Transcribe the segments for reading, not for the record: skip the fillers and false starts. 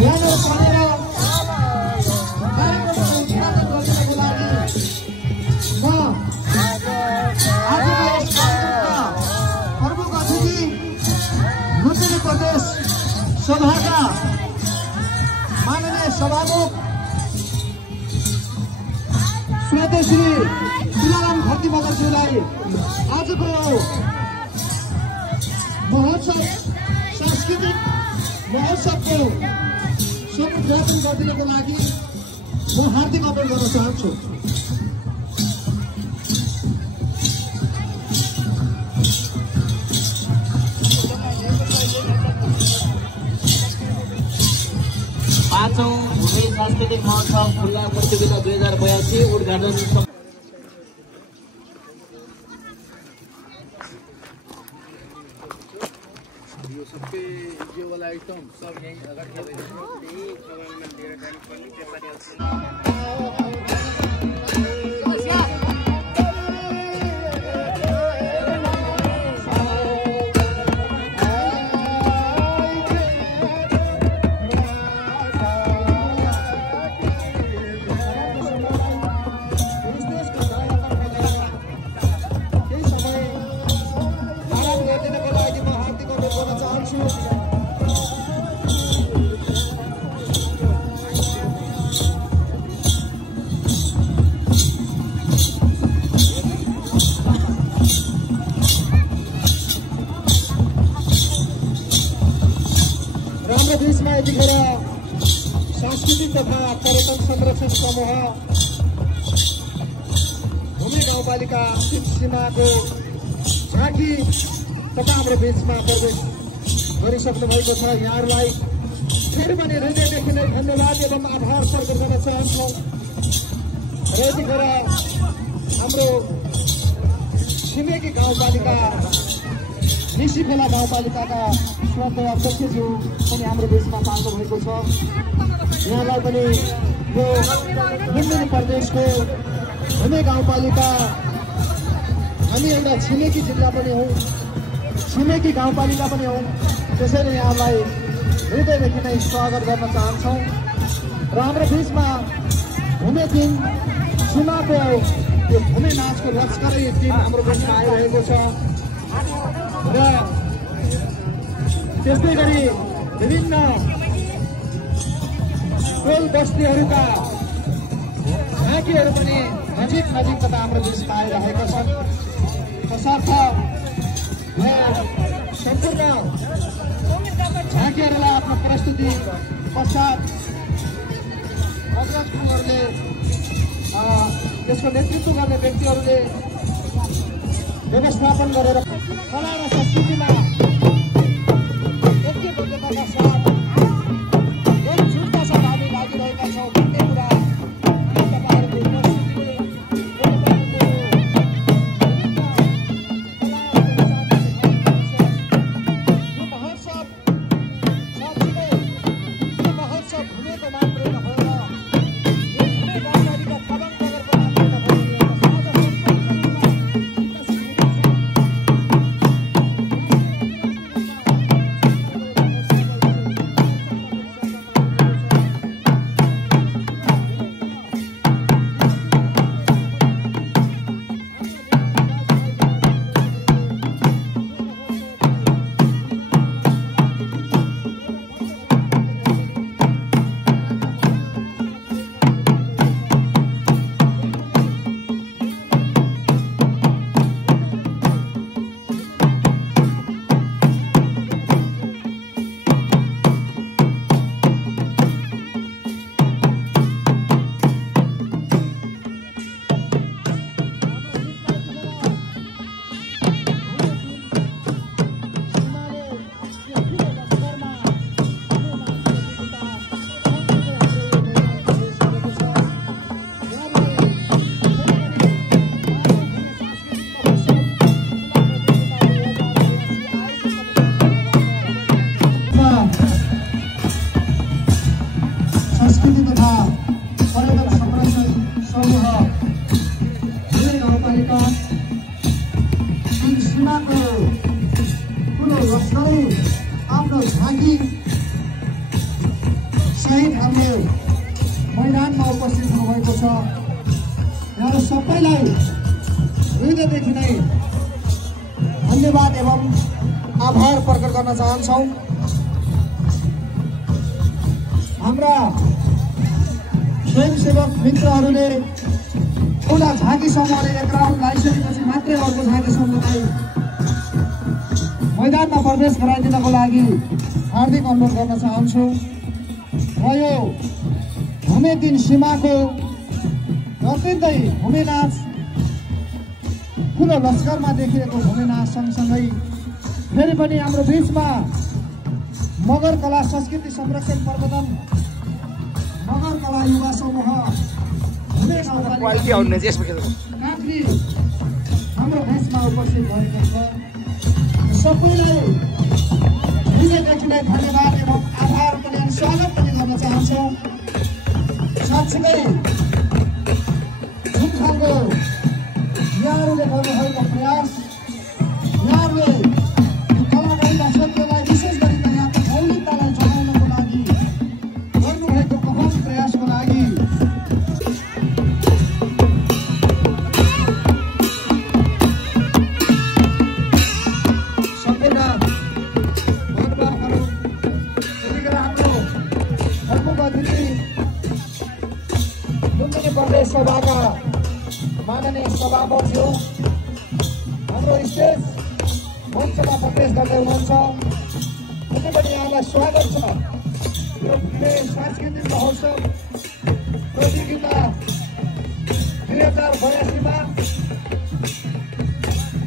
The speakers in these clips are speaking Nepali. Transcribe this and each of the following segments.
यहाँनिर पढेर कार्यक्रमको उद्घाटन गर्नको लागि म आजको यस कार्यक्रमका प्रमुख अतिथि लुम्बिनी प्रदेश सभाका माननीय सभामुख श्री तुलाराम खत्री मगरज्यूलाई आजको महोत्सव सांस्कृतिक महोत्सवको शोभायात्रा गरिदिनको लागि म हार्दिक अनुरोध गर्न चाहन्छु। पाँचौं भूमि सांस्कृतिक महोत्सव खुल्ला प्रतियोगिता 2082 उद्घाटन सबके जो वाला आइटम सब यही अगर देशमा यतिखेर सांस्कृतिक तथा पर्यटन संरक्षण समूह भूमि गाउँपालिका अन्तिम सीमाको झाँकी तथा हाम्रो बीचमा प्रवेश गरिसक्नु भएको छ। यहाँहरूलाई फेरि पनि हृदयदेखि नै धन्यवाद एवं आभार प्रकट गर्न चाहन्छौँ। र यतिखेर हाम्रो छिमेकी गाउँपालिका निसी खोला गाउँपालिकाका श्रद्धेय अध्यक्षज्यू पनि हाम्रो देशमा पाल्नु भएको छ। यहाँलाई पनि यो लुम्बिनी प्रदेशको भूमि गाउँपालिका हामी एउटा छिमेकी जिल्ला पनि हौँ, छिमेकी गाउँपालिका पनि हौँ। त्यसैले यहाँलाई हृदयदेखि नै स्वागत गर्न चाहन्छौँ। र हाम्रो बिचमा भूमि दिन सीमाको यो भूमि नाचको लस्करै टिम हाम्रो बिचमा आइरहेको छ। र त्यस्तै गरी विभिन्न टोल बस्तीहरूका झाँकीहरू पनि नजिक तथा हाम्रो बिचमा आइरहेका छन्। तसर्थ सम्पूर्ण झाँकीहरूलाई आफ्नो प्रस्तुति पश्चात अग्रजहरूले त्यसको नेतृत्व गर्ने व्यक्तिहरूले व्यवस्थापन गरेर कला र संस्कृतिमा एकताका साथ एकजुटका साथ हामी लागिरहेका छौँ भन्ने कुरा सहित हाम्रो मैदानमा उपस्थित हुनुभएको छ। यहाँहरू सबैलाई हृदयदेखि नै धन्यवाद एवं आभार प्रकट गर्न चाहन्छौँ। हाम्रा स्वयंसेवक मित्रहरूले एउटा झाँकी समूहले एक राउन्ड लगाइसकेपछि मात्रै अर्को झाँकी समूहलाई मैदानमा प्रवेश गराइदिनको लागि हार्दिक अनुरोध गर्न चाहन्छु। र यो हुमे दिन सीमाको अत्यन्तै हुमे नाच ठुलो लस्करमा देखिएको हुमे नाच सँगसँगै फेरि पनि हाम्रो बिचमा मगर कला संस्कृति संरक्षण प्रबन्धन मगर कला युवा समूह काँक्री हाम्रो बिचमा उपस्थित भएको छ। सबैलाई हृदयदेखि नै धन्यवाद एवं आभार पनि अनि स्वागत पनि गर्न चाहन्छौँ। साँच्चीकै जुन खालको यहाँहरूले गर्नुभएको प्रयास, यहाँहरूले कलाकारिता क्षेत्रलाई विशेष गरी यहाँको मौलिकतालाई जोगाउनको लागि गर्नुभएको गहन प्रयासको लागि सबैका धन्यवादहरू। यतिखेर हाम्रो प्रमुख अतिथि लुम्बिनी प्रदेश सभाका माननीय सभापति हाम्रो स्टेज मञ्चमा प्रवेश गर्दै हुनुहुन्छ। अझै पनि यहाँलाई स्वागत छ। यो सांस्कृतिक महोत्सव प्रतियोगिता 2082मा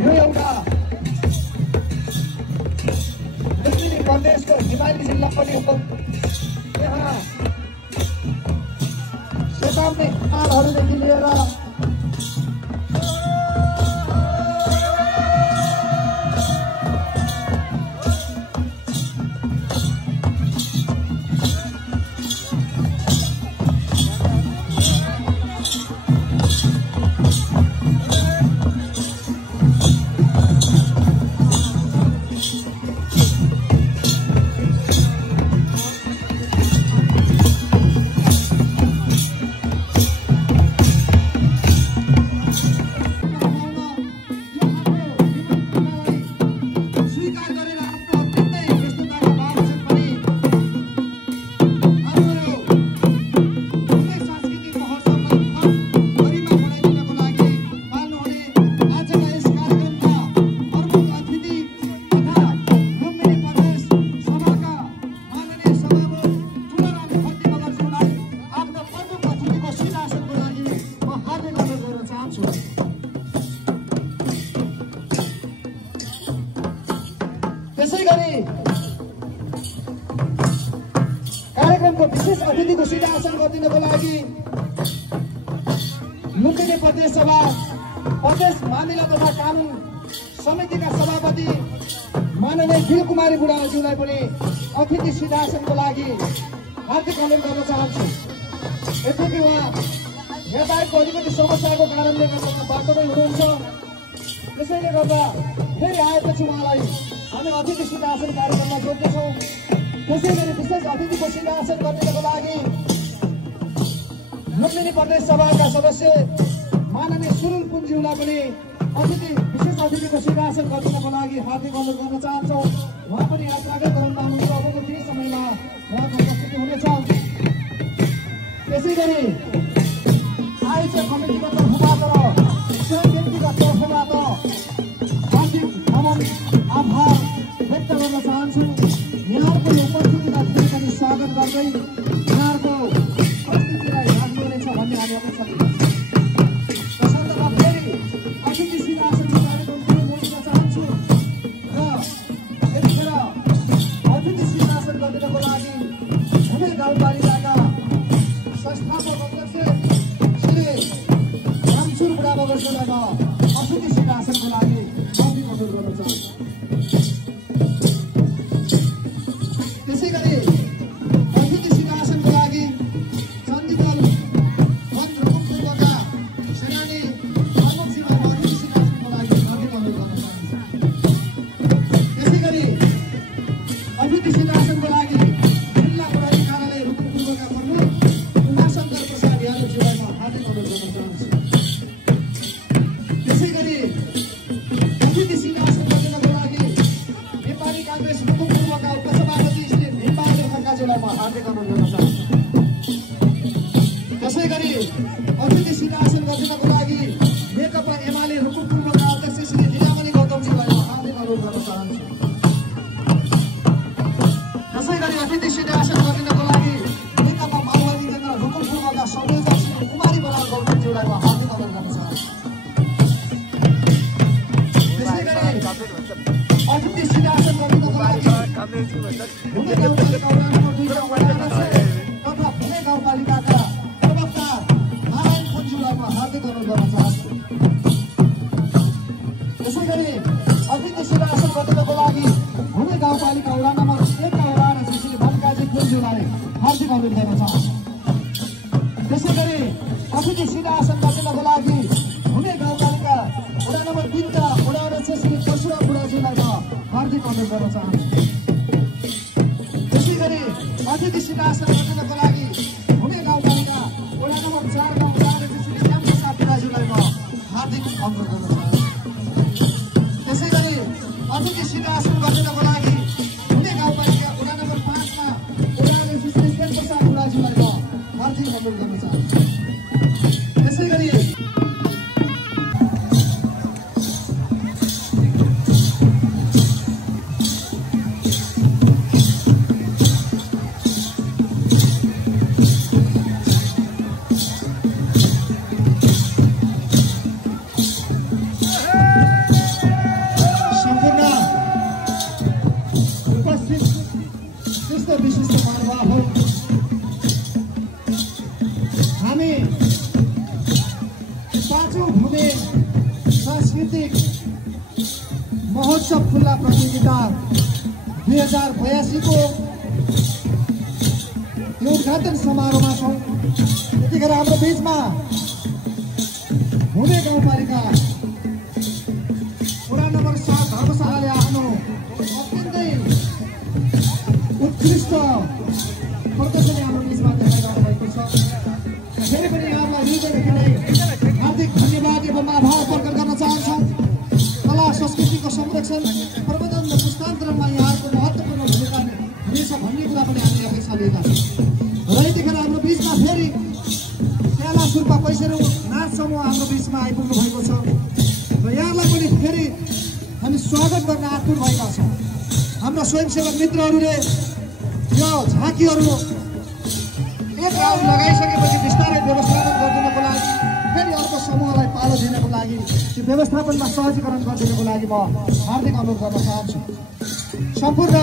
यो एउटा लुम्बिनी प्रदेशको हिमाली जिल्ला पनि यहाँ शताब्दी कालहरूदेखि लिएर त्यसै गरी कार्यक्रमको विशेष अतिथिको सिंहासन गरिदिनको लागि लुम्बिनी प्रदेश सभा प्रदेश मामिला तथा कानुन समितिका सभापति माननीय दिलकुमारी बुढाज्यूलाई पनि अतिथि सिंहासनको लागि हार्दिक अनुरोध गर्न चाहन्छु। यद्यपि उहाँ यातायातको अलिकति समस्याको कारणले गर्दा बाटोमै हुनुहुन्छ। त्यसैले गर्दा फेरि आएपछि उहाँलाई हामी अतिथि सिंहासन कार्यक्रममा जोड्नेछौँ। त्यसै गरी विशेष अतिथिको सिंहासन गर्नको लागि लुम्बिनी प्रदेश सभाका सदस्य माननीय सुरुल पुञ्ज्यूलाई पनि विशेष अतिथिको सिंहासन गर्नको लागि हार्दिक अनुरोध गर्न चाहन्छौँ। उहाँ पनि यहाँ स्वागत गराउन आउनुहुन्छ। अबको केही समयमा उहाँको उपस्थिति हुनेछ। त्यसै गरी आयोजक कमिटीको तर्फबाट र स्वयं व्यक्तिगत तर्फबाट हार्दिक नमन आभार व्यक्त गर्न चाहन्छु। यहाँहरूको यो उपस्थितिलाई फेरि पनि स्वागत गर्दै यहाँहरूको उपस्थितिलाई राख्नुहुनेछ भन्ने हामी अपेक्षा गर्छौँ। यसर्थ फेरि अतिथि सिंहासनको कार्यक्रम सुरु गर्न चाहन्छु र यतिखेर अतिथि सिंहासन गरिदिनको लागि हुमे गाउँपालिकाका संस्थापक अध्यक्ष श्री रामचुर बुढा मगरसँग अतिथि सिंहासनको लागि हार्दिक अनुरोध गर्न चाहन्छु। त्यसै गरी अतिथि सिंहासनको लागि चण्डीगढ वन रुकुमका सेनानी प्रमुखजीमा अतिथि सिंहासनको लागि हार्दिक अनुरोध गर्न चाहन्छु। त्यसै गरी अतिथि सिंहासनको लागि जिल्ला प्रहरी कार्यालय रुकुमका हार्दिक अनुरोध गर्न चाहन्छु। त्यसै गरी अतिथि सिंहासन गर्नको लागि नेकपा एमाले रुकुम पूर्वका अध्यक्ष श्री लीलामणि गौतमजीलाई हार्दिक अनुरोध गर्न चाहन्छु। त्यसै गरी अतिथि सिंहासन गर्नको लागि नेकपा माओवादी केन्द्र रुकुम पूर्वका संयोजक श्री कुमारी बराल गौतमजीलाई हार्दिक अनुरोध गर्न चाहन्छु। त्यसै गरी अतिथि सिंहासन गर्नको लागि भूमे गाउँपालिका वडा नम्बर 2 का वडा अध्यक्ष तथा भूमे गाउँपालिकाका प्रवक्ता नारायण खन्जुलाई म हार्दिक अनुरोध गर्न चाहन्छु। त्यसै गरी अतिथि सिंहासन गर्नको लागि भूमे गाउँपालिका वडा नम्बर 1 का वडा अध्यक्ष श्री भनकाजी खन्जुलाई हार्दिक अनुरोध गर्न चाहन्छु। त्यसै गरी अतिथि सिंहासन गर्नको लागि भूमे गाउँपालिका वडा नम्बर 3 का वडा अध्यक्ष श्री परशुराम बुढाजीलाई म हार्दिक अनुरोध गर्न चाहन्छु। त्यसै गरी अतिथि सिंहासन गर्नको लागि भूमे गाउँपालिका वडा नम्बर 4 का वडा अध्यक्ष श्री श्यामप्रसाद बुढाजीलाई म हार्दिक अनुरोध गर्न चाहन्छु। त्यसै गरी अतिथि सिंहासन गर्नको लागि भूमे गाउँपालिका वडा नम्बर 5 मा वडा अध्यक्ष श्री श्यामप्रसाद बुढाजीलाई म हार्दिक अनुरोध गर्न चाहन्छु। त्यसै गरी महोत्सव खुल्ला प्रतियोगिता 2082 को यो उद्घाटन समारोहमा छौँ। यतिखेर हाम्रो बीचमा भूमे गाउँपालिका वडा नम्बर 7 धर्मशालाले आफ्नो अत्यन्तै उत्कृष्ट प्रदर्शन हाम्रो बीचमा देखाइरहनु भएको छ। फेरि पनि यहाँलाई हृदयदेखि नै हार्दिक धन्यवाद एवं आभार प्रकट गर्न चाहन्छौँ। कला संस्कृतिको संरक्षण प्रबन्धन र पुस्तान्तरणमा यहाँको महत्त्वपूर्ण भूमिका हुनेछ भन्ने कुरा पनि हामी अपेक्षा लिएका छौँ। र यतिखेर हाम्रो बिचमा फेरि प्याला सुर्पा पैसेरो नाच समूह हाम्रो बिचमा आइपुग्नु भएको छ र यहाँलाई पनि फेरि हामी स्वागत गर्न आतुर भएका छौँ। हाम्रा स्वयंसेवक मित्रहरूले यो झाँकीहरू एक राउन्ड लगाइसकेपछि बिस्तारै व्यवस्थापन गरिदिनको लागि फेरि अर्को समूहलाई पालो दिनको लागि त्यो व्यवस्थापनमा सहजीकरण गरिदिनको लागि म हार्दिक अनुरोध गर्न चाहन्छु। सम्पूर्ण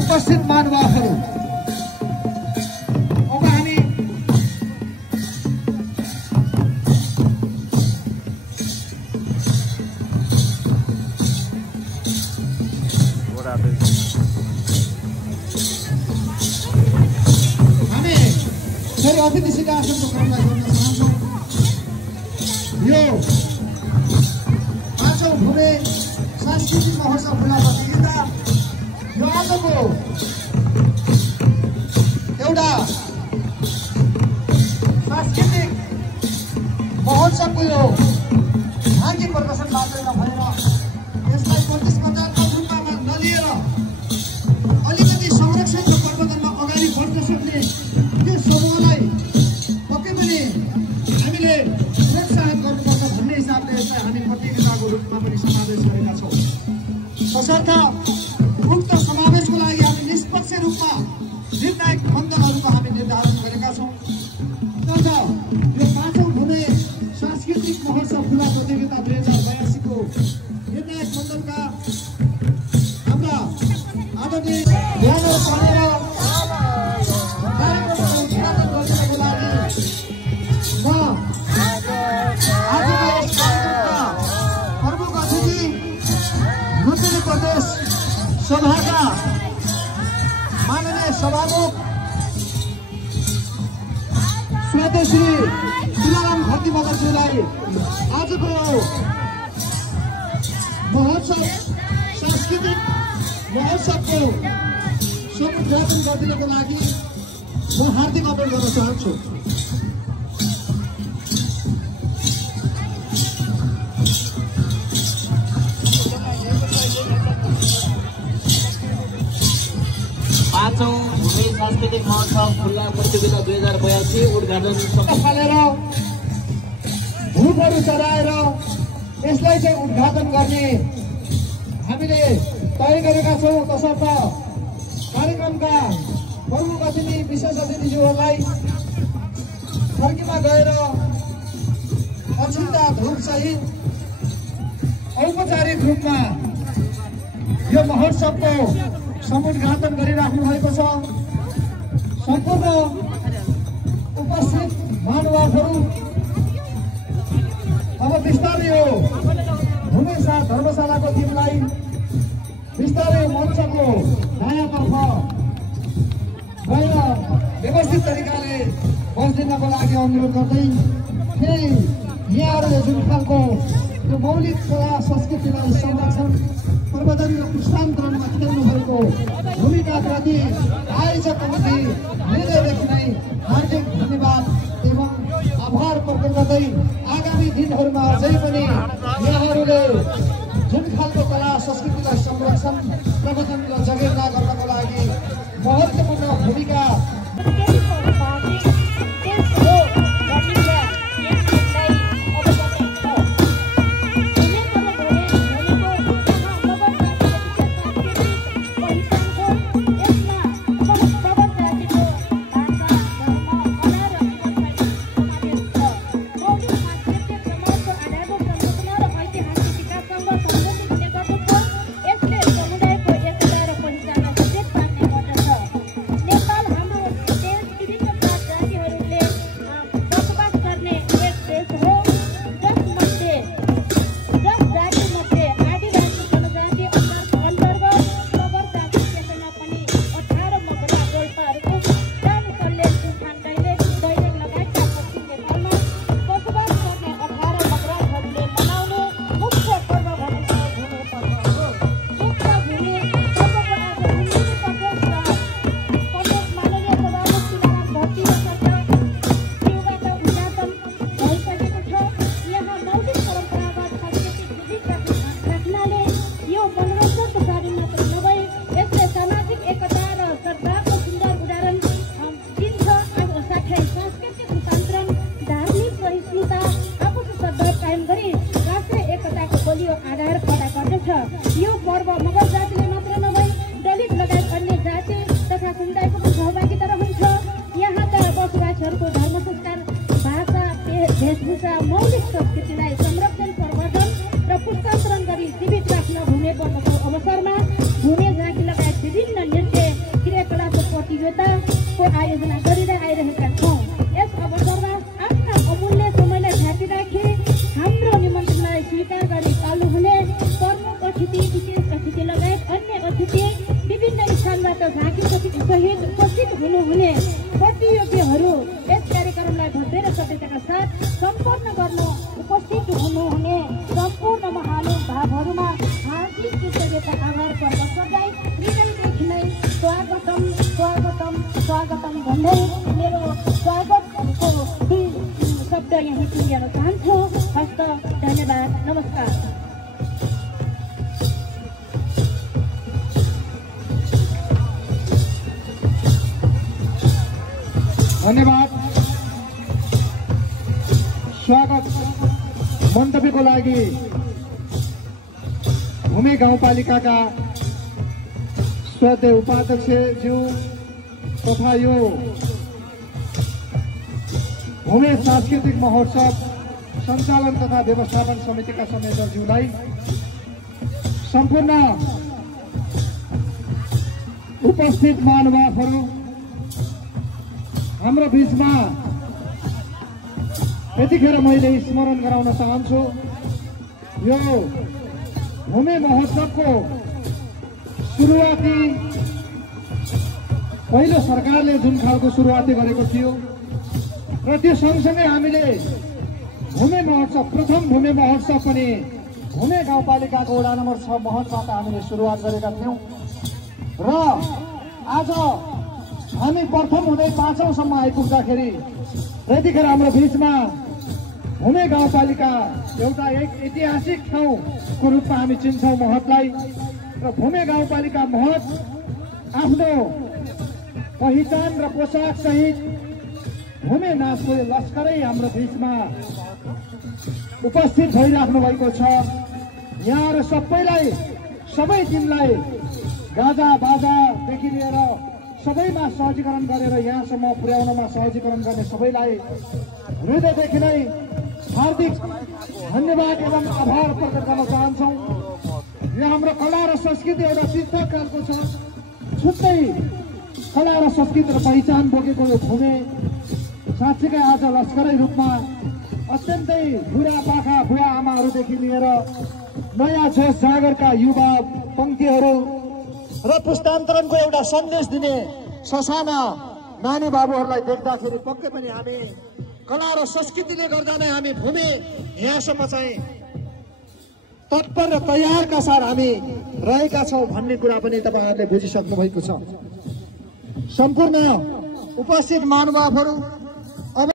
उपस्थित महानुभावहरू अब हामी फेरि अतिथि सिंहासनको क्रमलाई गर्न चाहन्छौँ। यो 5औं भूमे सांस्कृतिक महोत्सव खुल्ला प्रतियोगिता यो आजको एउटा सांस्कृतिक महोत्सवको यो झाँकी प्रदर्शन मात्रै नभएर यसलाई प्रतिस्पर्धात्मक रूपमा नलिएर अलिकति संरक्षण र प्रबन्धनमा अगाडि बढ्न सक्ने त्यो समूहलाई पक्कै पनि हामीले प्रोत्साहित गर्नुपर्छ भन्ने हिसाबले यसलाई हामी प्रतियोगिताको रूपमा पनि समावेश गरेका छौँ। तसर्थ उक्त समावेशको लागि हामी निष्पक्ष रूपमा निर्णायक मण्डलहरूको हामी निर्धारण गरेका छौँ। तथा यो 5औं भूमे सांस्कृतिक महोत्सव खुल्ला प्रतियोगिता 2082 को निर्णायक मण्डलका हाम्रा आदरणीय ध्यानहरू पारेर कार्यक्रमको उद्घाटन गर्नको लागि म आजको यस कार्यक्रमका प्रमुख अतिथि लुम्बिनी प्रदेश सभाका माननीय सभामुख श्री तुलाराम खत्री मगरज्यूलाई आजको महोत्सव सांस्कृतिक महोत्सवको समुद्घाटन गरिदिनको लागि म हार्दिक अनुरोध गर्न चाहन्छु। पाँचौं भूमे सांस्कृतिक महोत्सव खुल्ला प्रतियोगिता 2082 उद्घाटन फालेर भूपहरू चराएर यसलाई चाहिँ उद्घाटन गर्ने हामीले तय गरेका छौँ। तसर्थ कार्यक्रमका प्रमुख अतिथि विशेष अतिथिज्यूहरूलाई फर्कीमा गएर अक्षिन्ता धूपसहित औपचारिक रूपमा यो महोत्सवको समुद्घाटन गरिराख्नु भएको छ। सम्पूर्ण उपस्थित महानुभावहरू अब बिस्तारै यो भूमिसा धर्मशालाको टिमलाई बिस्तारै मञ्चको दायाँतर्फ गएर व्यवस्थित तरिकाले बस्दिनको लागि अनुरोध गर्दै फेरि यहाँहरूले जुन खालको यो मौलिक कला संस्कृतिलाई संरक्षण प्रवर्धन र पुष्टान्तरणमा खेल्नु भएको भूमिकाप्रति आयोजक कमिटी हृदयदेखि नै हार्दिक धन्यवाद एवं आभार प्रकट गर्दै आगामी दिनहरूमा अझै पनि यहाँहरूले जुन खालको कला संस्कृतिलाई संरक्षण प्रवर्धन र जगेर्ना गर्नको लागि महत्त्वपूर्ण भूमिका यो पर्व मगर जातिले मात्र नभई दलित लगायत अन्य जाति तथा समुदायको सहभागिता रहन्छ। यहाँका बसोबासीहरूको धर्म संस्कार भाषा वेशभूषा मौलिक संस्कृतिलाई संरक्षण प्रवर्धन र पुष्टान्तरण गरी जीवित राख्न भूमि पर्वको अवसरमा भूमि झाँकी लगायत विभिन्न नृत्य क्रियाकलापको प्रतियोगिताको आयोजना गरिँदै आइरहेका छौँ। यस अवसरमा आफ्ना अमूल्य समयलाई झाँकी राखी हाम्रो निमन्त्रणलाई स्वीकार गरी पाल्नुहुने प्रमुख अतिथि विशेष अतिथि लगायत अन्य अतिथि विभिन्न स्थानबाट झाँकी सहित उपस्थित हुनुहुने प्रतियोगीहरू यस कार्यक्रमलाई भव्य र सभ्यताका साथ सम्पन्न गर्न उपस्थित हुनुहुने सम्पूर्ण महानुभावहरूमा हार्दिक कृतज्ञता आभार प्रकट गर्दै हृदयदेखि नै स्वागतम स्वागतम स्वागतम भन्दै मेरो स्वागतको शब्द यहाँ टुङ्ग्याउन चाहन्छु। हस्त धन्यवाद, नमस्कार। धन्यवाद। स्वागत मन्तव्यको लागि भूमि गाउँपालिकाका श्रद्धेय उपाध्यक्षज्यू तथा यो भूमि सांस्कृतिक महोत्सव सञ्चालन तथा व्यवस्थापन समितिका संयोजकज्यूलाई, सम्पूर्ण उपस्थित महानुभावहरू, हाम्रो बीचमा यतिखेर मैले स्मरण गराउन चाहन्छु, यो भूमि महोत्सवको सुरुवाती पहिलो सरकारले जुन खालको सुरुवाती गरेको थियो र त्यो सँगसँगै हामीले भूमि महोत्सव प्रथम भूमि महोत्सव पनि भूमि गाउँपालिकाको वडा नम्बर 6 महलबाट हामीले सुरुवात गरेका थियौँ र आज हामी प्रथम हुँदै 5औँसम्म आइपुग्दाखेरि यतिखेर हाम्रो बीचमा भूमि गाउँपालिका एउटा ऐतिहासिक ठाउँको रूपमा हामी चिन्छौँ महतलाई र भूमि गाउँपालिका महत आफ्नो पहिचान र पोसाक सहित भूमि नाचको लस्करै हाम्रो बीचमा उपस्थित भइराख्नु भएको छ। यहाँ सबैलाई सबै टिमलाई गाजा बाजादेखि लिएर सबैमा सहजीकरण गरेर यहाँसम्म पुर्याउनमा सहजीकरण गर्ने सबैलाई हृदयदेखि नै हार्दिक धन्यवाद एवं आभार प्रकट गर्न चाहन्छौँ। यहाँ हाम्रो कला र संस्कृति एउटा तीर्थकालको छ, छुट्टै कला र संस्कृति र पहिचान बोकेको यो भूमि साँच्चीकै आज लस्करै रूपमा अत्यन्तै बुढापाका बुढा आमाहरूदेखि लिएर नयाँ जोस जागरका युवा पङ्क्तिहरू र पुस्तान्तरणको एउटा सन्देश दिने ससाना नानी बाबुहरूलाई देख्दाखेरि पक्कै पनि हामी कला र संस्कृतिले गर्दा नै हामी भूमि यहाँसम्म चाहिँ तत्पर र तयारका साथ हामी रहेका छौँ भन्ने कुरा पनि तपाईँहरूले बुझिसक्नु भएको छ। सम्पूर्ण उपस्थित महानुभावहरू